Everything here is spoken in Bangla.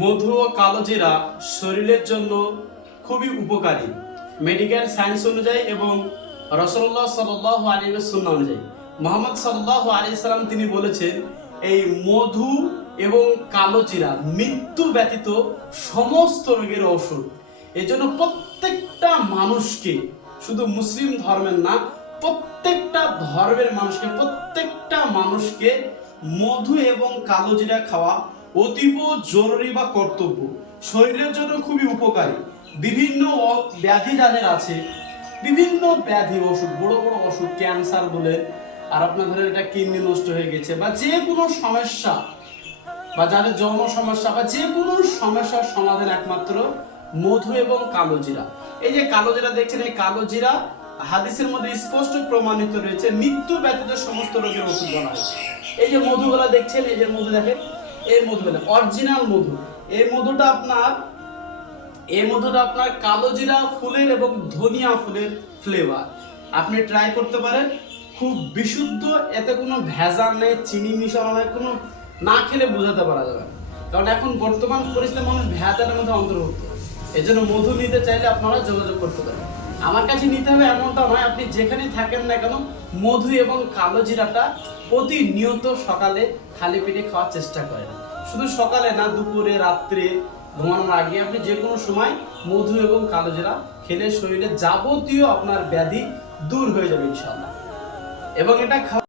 মধু ও কালোজিরা শরীরের জন্য খুবই উপকারী। মেডিকেল সায়েন্স অনুযায়ী এবং রসল্লাহ সাল্লাহ আলী সুন্না অনুযায়ী। মোহাম্মদ সাল্লাহ আলী সাল্লাম তিনি বলেছেন, এই মধু এবং কালোজিরা মৃত্যু ব্যতীত সমস্ত রোগের ওষুধ এই জন্য প্রত্যেকটা মানুষকে, শুধু মুসলিম ধর্মের না, প্রত্যেকটা ধর্মের মানুষকে, প্রত্যেকটা মানুষকে মধু এবং কালোজিরা খাওয়া অতীব জরুরি বা কর্তব্য। শরীরের জন্য খুবই উপকারী। বিভিন্ন ব্যাধি যাদের আছে। বিভিন্ন ব্যাধি ওষুধ, বড় বড় ওষুধ, ক্যান্সার বলে। আর আপনার ধরেন এটা কিডনি নষ্ট হয়ে গেছে বা যে কোনো সমস্যা, বা যাদের যৌন সমস্যা, বা যে কোনো সমস্যার সমাধান একমাত্র মধু এবং কালো জিরা। এই যে কালো জিরা দেখছেন, এই কালো জিরা হাদিসের মধ্যে স্পষ্ট প্রমাণিত রয়েছে। মৃত্যু ব্যতীত সমস্ত রোগের ওষুধ বলা হয়েছে এই যে মধুগুলা দেখছেন, এই যে মধু দেখেন। এই মধু মধুগুলা অরিজিনাল মধু। এই মধুটা আপনার এই মধুটা আপনার কালো জিরা ফুলের এবং ধনিয়া ফুলের ফ্লেভার আপনি ট্রাই করতে পারেন, খুব বিশুদ্ধ, এতে কোনো ভেজাল নেই, চিনি মিশানো নেই, কোনো না খেলে বোঝাতে পারা যাবে কারণ এখন বর্তমান পরিস্থিতি মানুষ ভেজালের মধ্যে অন্তর্ভুক্ত। এই জন্য মধু নিতে চাইলে আপনারা যোগাযোগ করতে পারেন। আমার কাছে নিতে হবে এমনটা নয়। আপনি যেখানে থাকেন না কেন, মধু এবং কালো জিরাটা প্রতিনিয়ত সকালে খালি পেটে খাওয়ার চেষ্টা করেন। শুধু সকালে না, দুপুরে, রাত্রে ঘুমানোর আগে আপনি যে কোনো সময় মধু এবং কালো জিরা খেলে শরীরে যাবতীয় আপনার ব্যাধি দূর হয়ে যাবে ইনশাআল্লাহ। এবং এটা খাওয়া